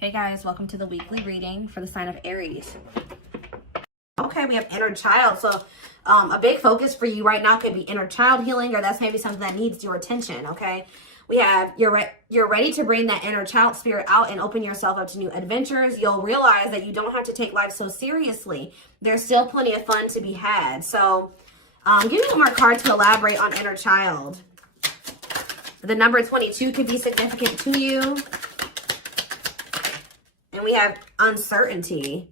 Hey guys, welcome to the weekly reading for the sign of Aries. Okay, we have inner child. So a big focus for you right now could be inner child healing, or that's maybe something that needs your attention, okay? We have you're ready to bring that inner child spirit out and open yourself up to new adventures. You'll realize that you don't have to take life so seriously. There's still plenty of fun to be had. So give me one more card to elaborate on inner child. The number 22 could be significant to you. And we have uncertainty.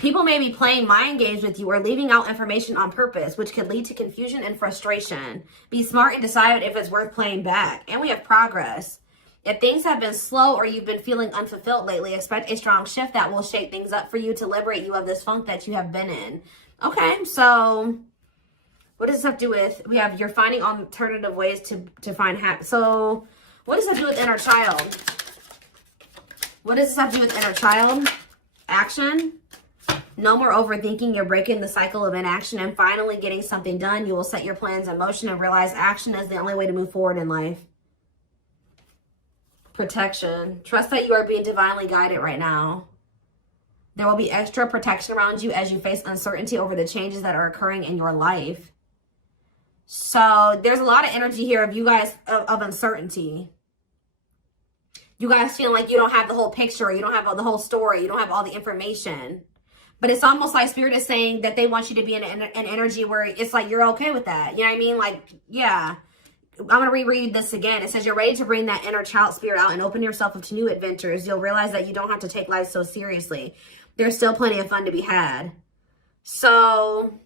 People may be playing mind games with you or leaving out information on purpose, which could lead to confusion and frustration. Be smart and decide if it's worth playing back. And we have progress. If things have been slow or you've been feeling unfulfilled lately, expect a strong shift that will shake things up for you to liberate you of this funk that you have been in. Okay, so what does this have to do with? We have you're finding alternative ways to find happiness. So what does that do with inner child? What does this have to do with inner child? Action. No more overthinking. You're breaking the cycle of inaction and finally getting something done. You will set your plans in motion and realize action is the only way to move forward in life. Protection. Trust that you are being divinely guided right now. There will be extra protection around you as you face uncertainty over the changes that are occurring in your life. So there's a lot of energy here of you guys of uncertainty. You guys feel like you don't have the whole picture. You don't have the whole story. You don't have all the information. But it's almost like Spirit is saying that they want you to be in an energy where it's like you're okay with that. You know what I mean? Like, yeah. I'm going to reread this again. It says you're ready to bring that inner child spirit out and open yourself up to new adventures. You'll realize that you don't have to take life so seriously. There's still plenty of fun to be had. So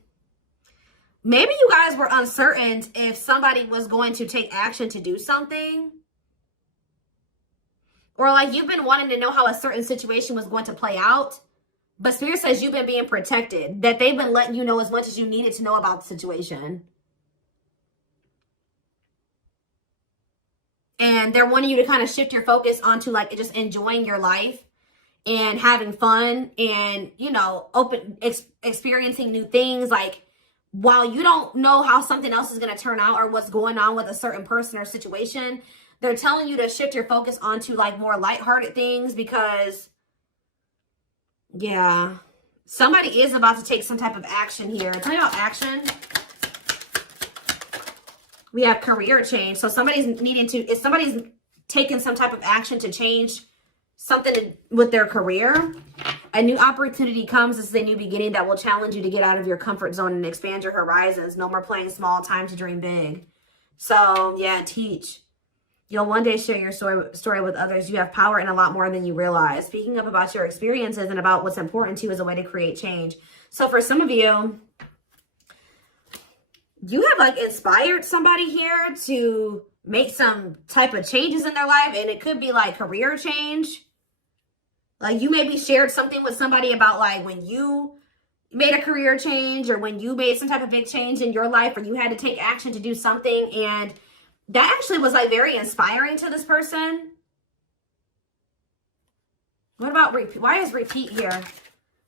maybe you guys were uncertain if somebody was going to take action to do something. Or like you've been wanting to know how a certain situation was going to play out. But Spirit says you've been being protected. That they've been letting you know as much as you needed to know about the situation. And they're wanting you to kind of shift your focus onto like just enjoying your life. And having fun. And, you know, experiencing new things. Like while you don't know how something else is going to turn out. Or what's going on with a certain person or situation. They're telling you to shift your focus onto like more lighthearted things because, yeah, somebody is about to take some type of action here. Tell me about action. We have career change. So somebody's if somebody's taking some type of action to change something with their career, a new opportunity comes. This is a new beginning that will challenge you to get out of your comfort zone and expand your horizons. No more playing small, time to dream big. So yeah, teach. You'll one day share your story with others. You have power in a lot more than you realize. Speaking up about your experiences and about what's important to you is a way to create change. So for some of you, you have like inspired somebody here to make some type of changes in their life. And it could be like career change. Like you maybe shared something with somebody about like when you made a career change or when you made some type of big change in your life or you had to take action to do something, and that actually was like very inspiring to this person. What about repeat? Why is repeat here?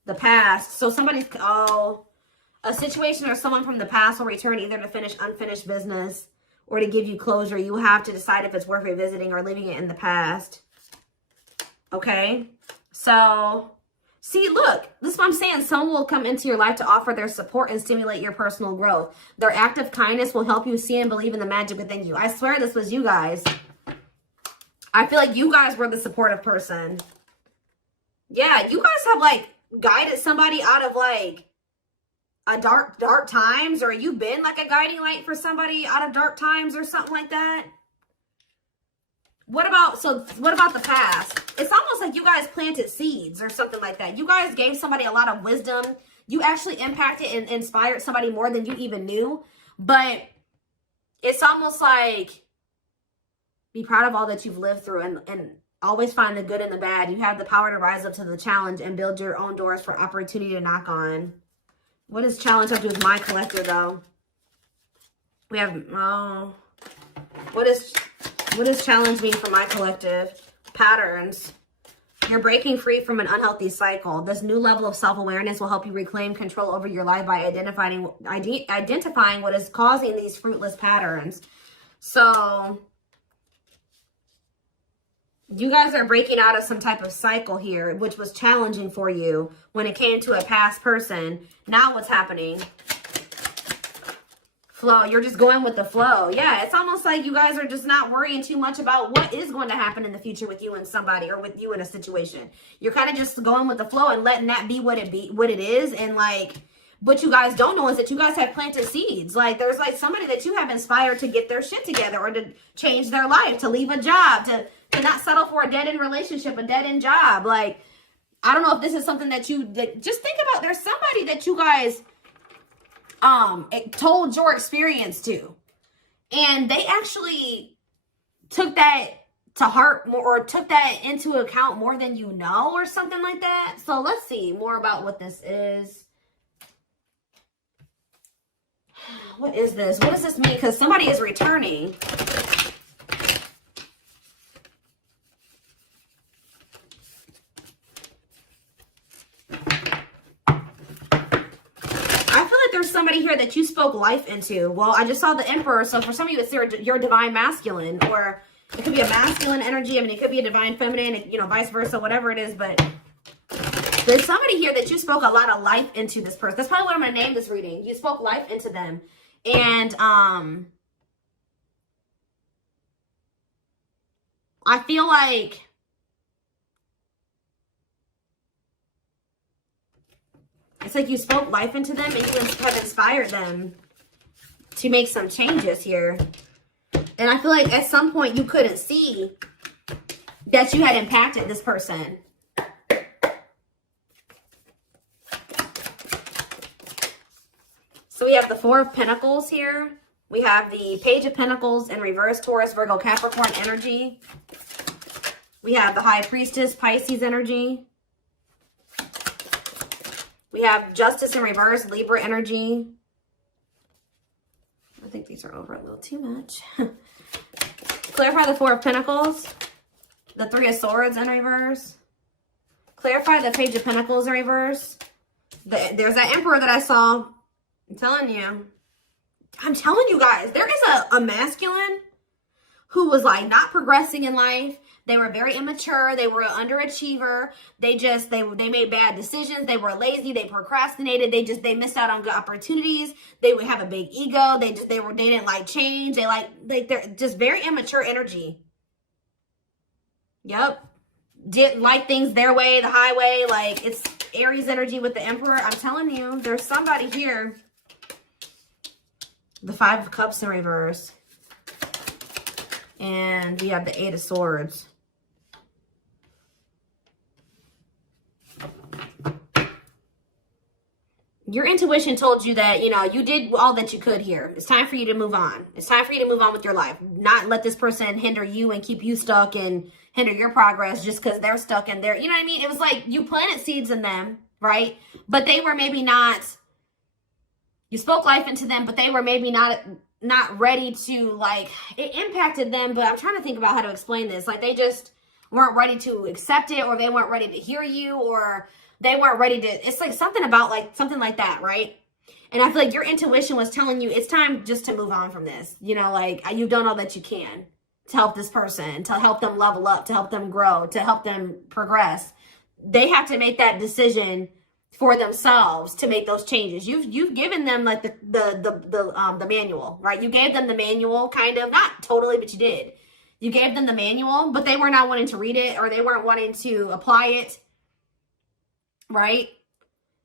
The past. So somebody's, a situation or someone from the past will return either to finish unfinished business or to give you closure. You have to decide if it's worth revisiting or leaving it in the past. Okay. So see, look, this is what I'm saying. Someone will come into your life to offer their support and stimulate your personal growth. Their act of kindness will help you see and believe in the magic within you. I swear this was you guys. I feel like you guys were the supportive person. Yeah, you guys have like guided somebody out of like a dark times, or you've been like a guiding light for somebody out of dark times or something like that. What about the past? It's almost like you guys planted seeds or something like that. You guys gave somebody a lot of wisdom. You actually impacted and inspired somebody more than you even knew. But it's almost like be proud of all that you've lived through and always find the good and the bad. You have the power to rise up to the challenge and build your own doors for opportunity to knock on. What does challenge have to do with my collector though? We have, what does challenge mean for my collective? Patterns. You're breaking free from an unhealthy cycle. This new level of self-awareness will help you reclaim control over your life by identifying what is causing these fruitless patterns. So You guys are breaking out of some type of cycle here, which was challenging for you when it came to a past person. Now what's happening? Flow. You're just going with the flow. Yeah, it's almost like you guys are just not worrying too much about what is going to happen in the future with you and somebody, or with you in a situation. You're kind of just going with the flow and letting that be what it is. And like, what you guys don't know is that you guys have planted seeds. Like, there's like somebody that you have inspired to get their shit together, or to change their life, to leave a job, to not settle for a dead-end relationship, a dead-end job. Like, I don't know if this is something that just think about. There's somebody that you guys told your experience to, and they actually took that to heart more, or took that into account more than you know, or something like that. So let's see more about what this is. What is this? What does this mean? Because somebody is returning. Somebody here that you spoke life into. Well, I just saw the Emperor, so for some of you, it's your divine masculine, or it could be a masculine energy. I mean, it could be a divine feminine, you know, vice versa, whatever it is. But there's somebody here that you spoke a lot of life into this person. That's probably what I'm going to name this reading. You spoke life into them. And I feel like it's like you spoke life into them, and you have inspired them to make some changes here. And I feel like at some point you couldn't see that you had impacted this person. So we have the Four of Pentacles here. We have the Page of Pentacles in reverse, Taurus, Virgo, Capricorn energy. We have the High Priestess, Pisces energy. We have Justice in reverse, Libra energy. I think these are over a little too much. Clarify the Four of Pentacles. The Three of Swords in reverse. Clarify the Page of Pentacles in reverse. There's that Emperor that I saw. I'm telling you guys, there is a masculine who was like not progressing in life. They were very immature. They were an underachiever. They made bad decisions. They were lazy. They procrastinated. They missed out on good opportunities. They would have a big ego. They didn't like change. They're just very immature energy. Yep. Didn't like things their way, the highway. Like, it's Aries energy with the Emperor. I'm telling you, there's somebody here. The Five of Cups in reverse. And we have the Eight of Swords. Your intuition told you that, you know, you did all that you could here. It's time for you to move on. It's time for you to move on with your life. Not let this person hinder you and keep you stuck and hinder your progress just because they're stuck in there. You know what I mean? It was like you planted seeds in them, right? But they were maybe not, you spoke life into them, but they were maybe not ready to, like, it impacted them. But I'm trying to think about how to explain this. Like, they just weren't ready to accept it, or they weren't ready to hear you, or they weren't ready to, it's like something about like, something like that, right? And I feel like your intuition was telling you it's time just to move on from this. You know, like, you've done all that you can to help this person, to help them level up, to help them grow, to help them progress. They have to make that decision for themselves to make those changes. You've given them like the manual, right? You gave them the manual, kind of, not totally, but you did. You gave them the manual, but they were not wanting to read it, or they weren't wanting to apply it, right?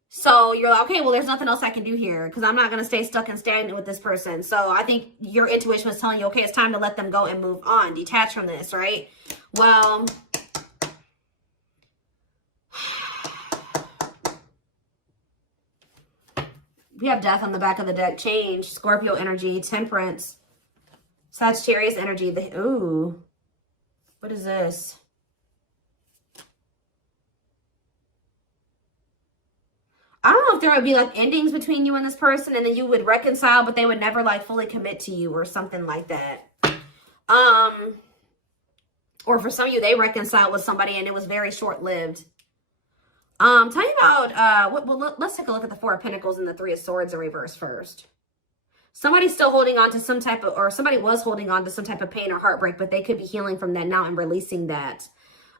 So you're like, okay, well, there's nothing else I can do here because I'm not going to stay stuck and stagnant with this person. So I think your intuition was telling you, okay, it's time to let them go and move on, detach from this, right? Well, we have Death on the back of the deck. Change, Scorpio energy, Temperance, Sagittarius energy. Ooh, what is this? I don't know if there would be like endings between you and this person, and then you would reconcile, but they would never like fully commit to you or something like that. Or for some of you, they reconciled with somebody and it was very short-lived. Tell me about, let's take a look at the Four of Pentacles and the Three of Swords in reverse first. Somebody's still holding on to some type of, or somebody was holding on to some type of pain or heartbreak, but they could be healing from that now and releasing that.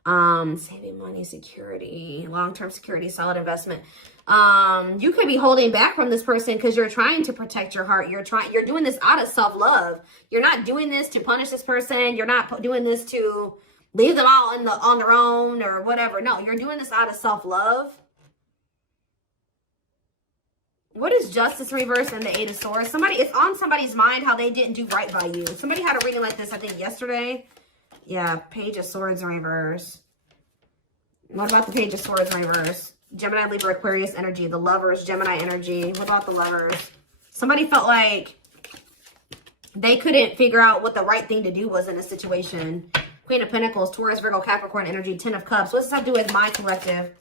Saving money, security, long-term security, solid investment. You could be holding back from this person because you're trying to protect your heart. You're doing this out of self-love. You're not doing this to punish this person. You're not doing this to leave them all on their own or whatever. No, you're doing this out of self-love. What is Justice reverse and the Eight of Swords? It's on somebody's mind how they didn't do right by you. Somebody had a reading like this, I think, yesterday. Yeah, Page of Swords in reverse. What about the Page of Swords in reverse? Gemini, Libra, Aquarius energy. The Lovers, Gemini energy. What about the Lovers? Somebody felt like they couldn't figure out what the right thing to do was in a situation. Queen of Pentacles, Taurus, Virgo, Capricorn energy. Ten of Cups. What does this have to do with my collective?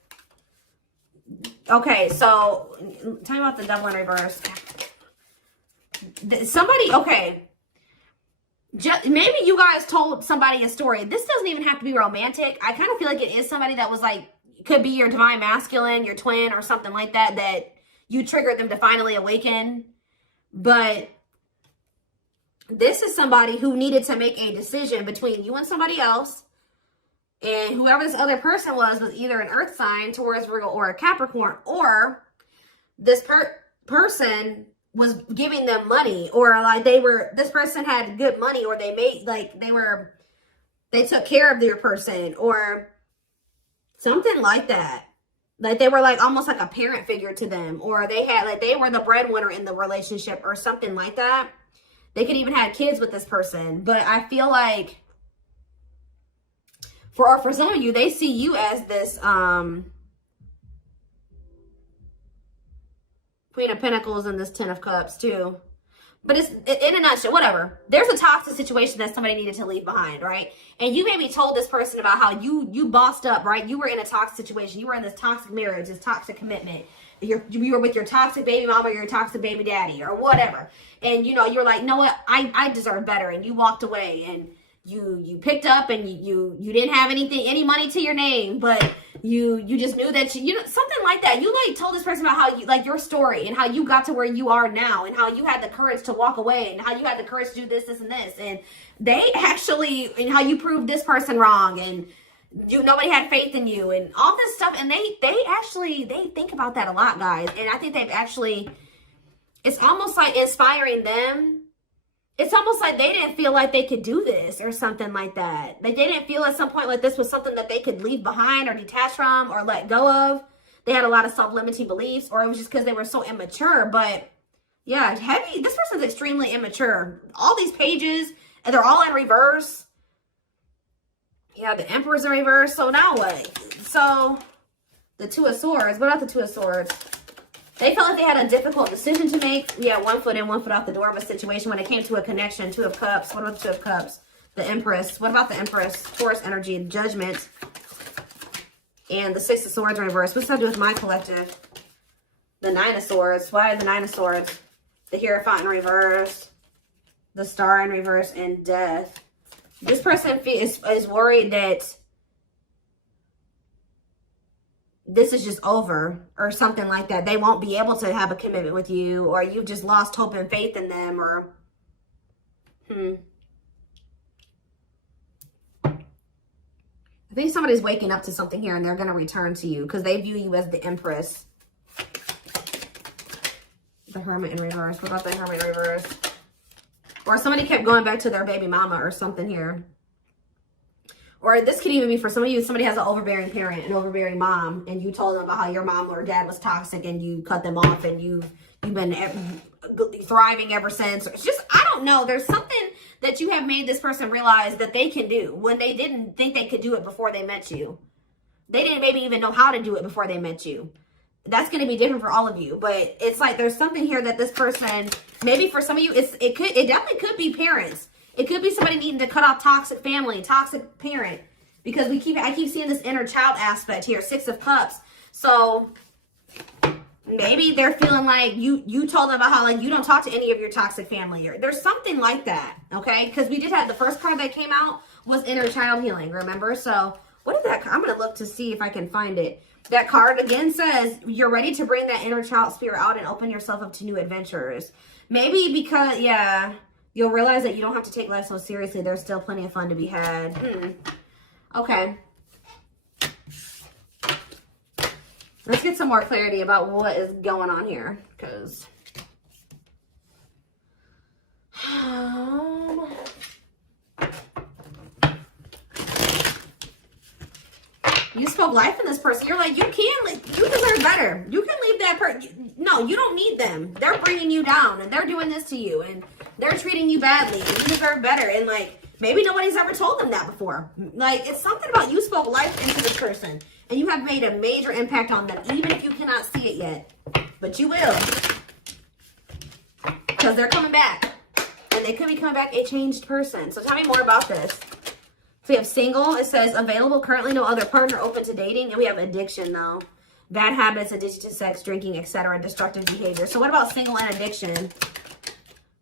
Okay, so tell me about the Devil in reverse. Okay. Maybe you guys told somebody a story. This doesn't even have to be romantic. I kind of feel like it is somebody that was like, could be your divine masculine, your twin or something like that, that you triggered them to finally awaken. But this is somebody who needed to make a decision between you and somebody else. And whoever this other person was either an earth sign, Taurus, Virgo, or a Capricorn, or this person was giving them money, or like this person had good money, or they took care of their person, or something like that. Like they were like almost like a parent figure to them, or they were the breadwinner in the relationship or something like that. They could even have kids with this person. But I feel like for some of you, they see you as this Queen of Pentacles and this Ten of Cups too. But it's in a nutshell, whatever. There's a toxic situation that somebody needed to leave behind, right? And you maybe told this person about how you bossed up, right? You were in a toxic situation. You were in this toxic marriage, this toxic commitment. You were with your toxic baby mama or your toxic baby daddy or whatever. And, you're like, you know what? I deserve better. And you walked away and you picked up and you didn't have any money to your name, but you just knew that something like that. You like told this person about how you, like, your story and how you got to where you are now and how you had the courage to walk away and how you had the courage to do this and this. And they actually, and how you proved this person wrong and nobody had faith in you and all this stuff. And they think about that a lot, guys. And I think they've actually, it's almost like inspiring them. It's almost like they didn't feel like they could do this or something like that. They didn't feel at some point like this was something that they could leave behind or detach from or let go of. They had a lot of self-limiting beliefs, or it was just because they were so immature. But yeah, this person's extremely immature. All these pages, and they're all in reverse. Yeah, the Emperor's in reverse. So now what? So the Two of Swords. What about the Two of Swords? They felt like they had a difficult decision to make. Yeah, 1 foot in, 1 foot out the door of a situation when it came to a connection. Two of Cups. What about the Two of Cups? The Empress. What about the Empress? Taurus energy, Judgment. And the Six of Swords in reverse. What's that do with my collective? The Nine of Swords. Why the Nine of Swords? The Hierophant in reverse. The Star in reverse. And Death. This person is worried that this is just over or something like that. They won't be able to have a commitment with you, or you've just lost hope and faith in them, or I think somebody's waking up to something here and they're going to return to you because they view you as the Empress. The Hermit in reverse. What about the Hermit in reverse? Or somebody kept going back to their baby mama or something here. Or this could even be for some of you, somebody has an overbearing parent, an overbearing mom, and you told them about how your mom or dad was toxic and you cut them off and you've been thriving ever since. It's just, I don't know. There's something that you have made this person realize that they can do when they didn't think they could do it before they met you. They didn't maybe even know how to do it before they met you. That's going to be different for all of you. But it's like there's something here that this person, maybe for some of you, it definitely could be parents. It could be somebody needing to cut off toxic family, toxic parent, because I keep seeing this inner child aspect here, Six of Cups. So maybe they're feeling like you told them about how like you don't talk to any of your toxic family. Or there's something like that, okay? Because we did have the first card that came out was inner child healing, remember? So what is that? I'm going to look to see if I can find it. That card again says you're ready to bring that inner child spirit out and open yourself up to new adventures. Maybe because, yeah, you'll realize that you don't have to take life so seriously. There's still plenty of fun to be had. Okay. Let's get some more clarity about what is going on here, because you spoke life in this person. You're like, you deserve better. You can leave that person. No, you don't need them. They're bringing you down, and they're doing this to you, and they're treating you badly, and you deserve better. And like, maybe nobody's ever told them that before. Like, it's something about you spoke life into this person, and you have made a major impact on them, even if you cannot see it yet. But you will. Because they're coming back. And they could be coming back a changed person. So tell me more about this. So we have single. It says available, currently no other partner, open to dating. And we have addiction, though. Bad habits, addiction to sex, drinking, etc. Destructive behavior. So what about single and addiction?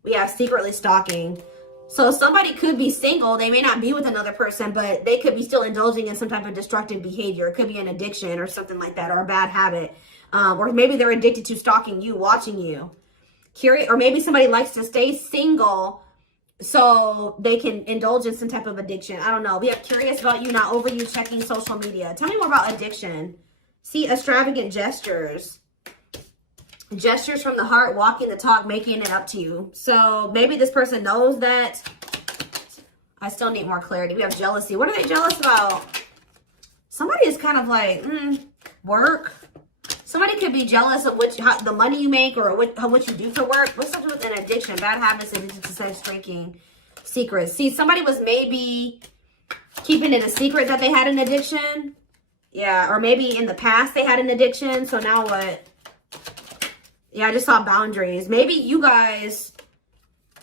We have secretly stalking. So somebody could be single. They may not be with another person, but they could be still indulging in some type of destructive behavior. It could be an addiction or something like that, or a bad habit. Or maybe they're addicted to stalking you, watching you. Curious, or maybe somebody likes to stay single so they can indulge in some type of addiction. I don't know. We have curious about you, not over you, checking social media. Tell me more about addiction. See, extravagant gestures. Gestures from the heart, walking the talk, making it up to you. So maybe this person knows that. I still need more clarity. We have jealousy. What are they jealous about? Somebody is kind of like, work. Somebody could be jealous of the money you make or what you do for work. What's something with an addiction? Bad habits, addicted to sex, drinking, secrets. See, somebody was maybe keeping it a secret that they had an addiction. Yeah, or maybe in the past they had an addiction. So now what? Yeah, I just saw boundaries. Maybe you guys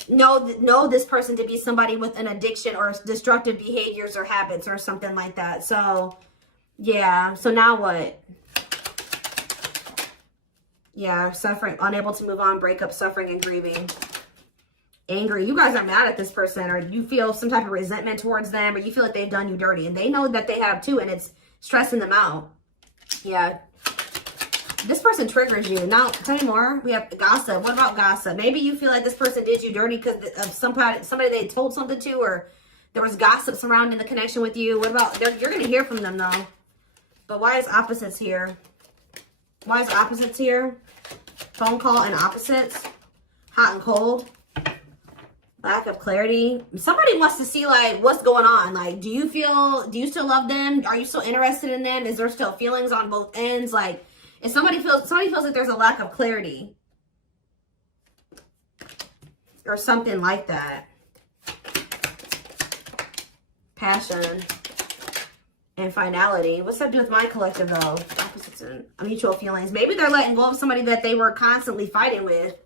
know this person to be somebody with an addiction or destructive behaviors or habits or something like that. So, yeah. So now what? Yeah, suffering, unable to move on, breakup, suffering, and grieving. Angry. You guys are mad at this person, or you feel some type of resentment towards them, or you feel like they've done you dirty. And they know that they have too, and it's stressing them out. Yeah. This person triggers you. Now, tell me more. We have gossip. What about gossip? Maybe you feel like this person did you dirty because of somebody they told something to, or there was gossip surrounding the connection with you. What about, you're going to hear from them though. But why is opposites here? Why is opposites here? Phone call and opposites. Hot and cold. Lack of clarity. Somebody wants to see like what's going on. Like, do you still love them? Are you still interested in them? Is there still feelings on both ends? Like, if somebody feels like there's a lack of clarity or something like that. Passion and finality. What's that do with my collective though? Opposites and mutual feelings. Maybe they're letting go of somebody that they were constantly fighting with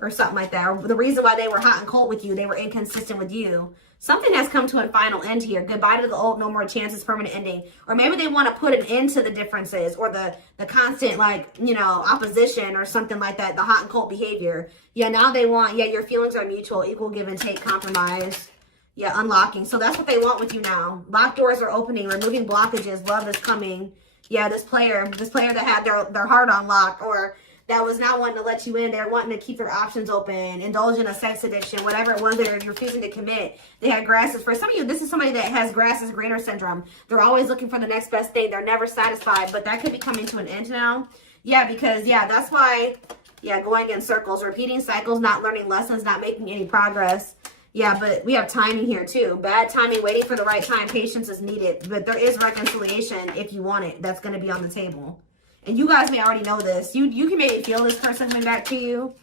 or something like that. Or the reason why they were hot and cold with you, they were inconsistent with you. Something has come to a final end here. Goodbye to the old, no more chances, permanent ending. Or maybe they want to put an end to the differences or the constant, like, you know, opposition or something like that. The hot and cold behavior. Yeah, now they want, yeah, your feelings are mutual, equal give and take, compromise. Yeah, unlocking. So that's what they want with you now. Locked doors are opening, removing blockages. Love is coming. Yeah, this player that had their heart on lock, or that was not wanting to let you in. They're wanting to keep their options open, indulge in a sex addiction, whatever it was they're refusing to commit. They had grasses. For some of you, this is somebody that has grass is greener syndrome. They're always looking for the next best thing. They're never satisfied, but that could be coming to an end now. Yeah, because, yeah, that's why, yeah, going in circles, repeating cycles, not learning lessons, not making any progress. Yeah, but we have timing here too. Bad timing, waiting for the right time. Patience is needed, but there is reconciliation if you want it. That's going to be on the table. And you guys may already know this. You can maybe feel this person coming back to you.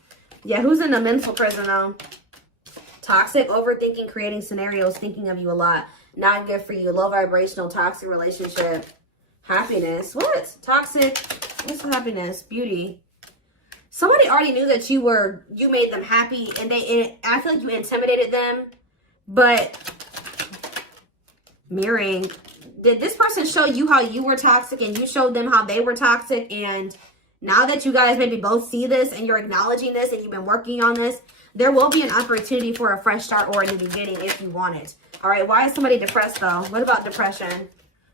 Yeah, who's in a mental prison though? Toxic, overthinking, creating scenarios, thinking of you a lot. Not good for you. Low vibrational, toxic relationship. Happiness. What? Toxic. What's happiness? Beauty. Somebody already knew that you made them happy, and I feel like you intimidated them. But mirroring. Did this person show you how you were toxic and you showed them how they were toxic? And now that you guys maybe both see this and you're acknowledging this and you've been working on this, there will be an opportunity for a fresh start or a new beginning if you want it. All right. Why is somebody depressed though? What about depression?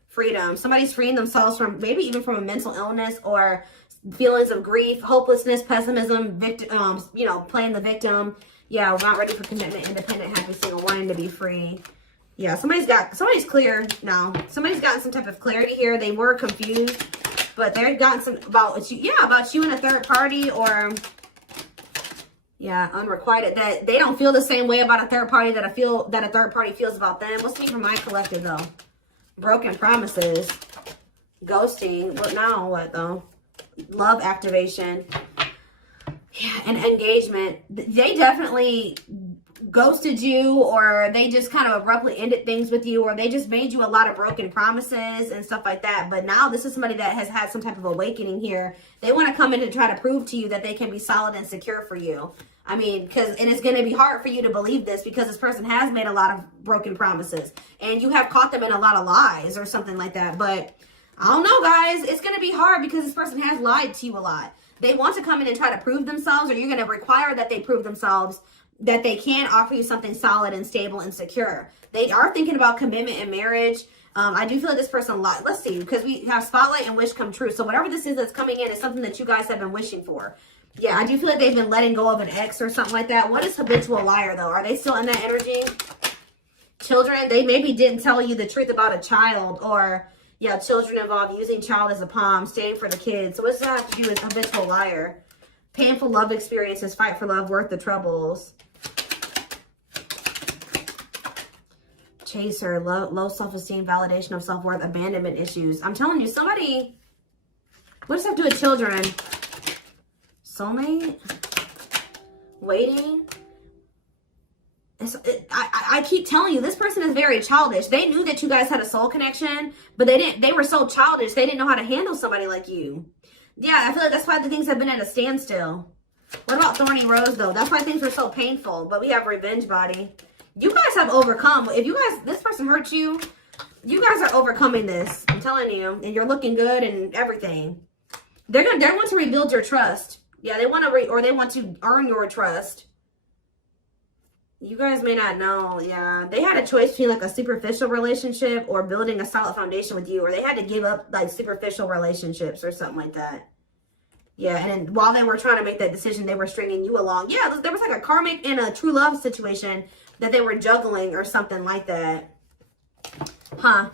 Freedom. Somebody's freeing themselves from maybe even from a mental illness or feelings of grief, hopelessness, pessimism, victim, you know, playing the victim. Yeah, we're not ready for commitment, independent, happy, single, wanting to be free. Yeah, somebody's clear now. Somebody's gotten some type of clarity here. They were confused. But they've gotten some about you, yeah, about you and a third party, or yeah, unrequited, that they don't feel the same way about a third party that a third party feels about them. What's me for my collective though? Broken promises, ghosting. What now? What though? Love activation. Yeah, and engagement. They definitely ghosted you, or they just kind of abruptly ended things with you, or they just made you a lot of broken promises and stuff like that. But now this is somebody that has had some type of awakening here. They want to come in and try to prove to you that they can be solid and secure for you. I mean, and it's going to be hard for you to believe this because this person has made a lot of broken promises and you have caught them in a lot of lies or something like that. But I don't know, guys. It's going to be hard because this person has lied to you a lot. They want to come in and try to prove themselves, or you're going to require that they prove themselves that they can offer you something solid and stable and secure. They are thinking about commitment and marriage. I do feel like this person, let's see, because we have spotlight and wish come true. So whatever this is that's coming in is something that you guys have been wishing for. Yeah, I do feel like they've been letting go of an ex or something like that. What is habitual liar, though? Are they still in that energy? Children, they maybe didn't tell you the truth about a child, or yeah, children involved, using child as a palm, staying for the kids. So what's that have to do with habitual liar? Painful love experiences, fight for love, worth the troubles. Chaser, low self-esteem, validation of self-worth, abandonment issues. I'm telling you, somebody, what does that have to do with children? Soulmate? Waiting? I keep telling you, this person is very childish. They knew that you guys had a soul connection, but they were so childish, they didn't know how to handle somebody like you. Yeah, I feel like that's why the things have been at a standstill. What about Thorny Rose, though? That's why things were so painful, but we have Revenge Body. You guys have overcome. If you guys, this person hurt you, you guys are overcoming this. I'm telling you, and you're looking good and everything. They want to rebuild your trust. Yeah, they want to they want to earn your trust. You guys may not know. Yeah, they had a choice between like a superficial relationship or building a solid foundation with you, or they had to give up like superficial relationships or something like that. Yeah, and then while they were trying to make that decision, they were stringing you along. Yeah, there was like a karmic and a true love situation that they were juggling or something like that. Huh.